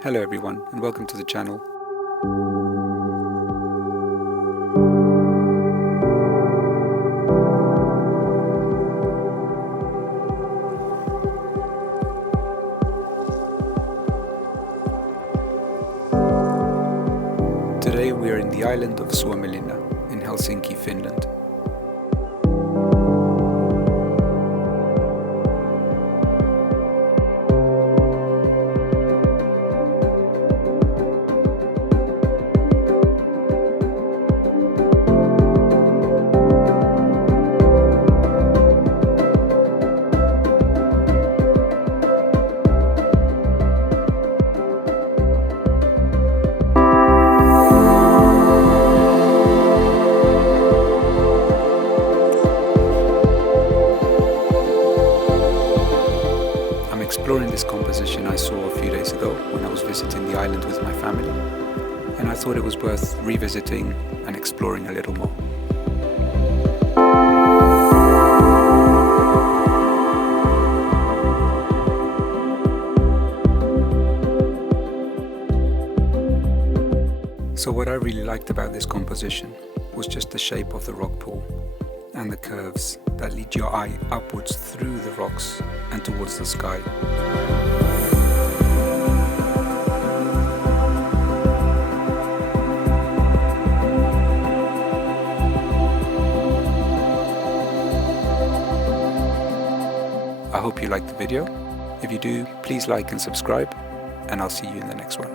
Hello everyone, and welcome to the channel. Today we are in the island of Suomenlinna in Helsinki, Finland. Exploring this composition I saw a few days ago when I was visiting the island with my family, and I thought it was worth revisiting and exploring a little more. So what I really liked about this composition was just the shape of the rock pool and the curves that lead your eye upwards through the rocks and towards the sky. I hope you liked the video. If you do, please like and subscribe, and I'll see you in the next one.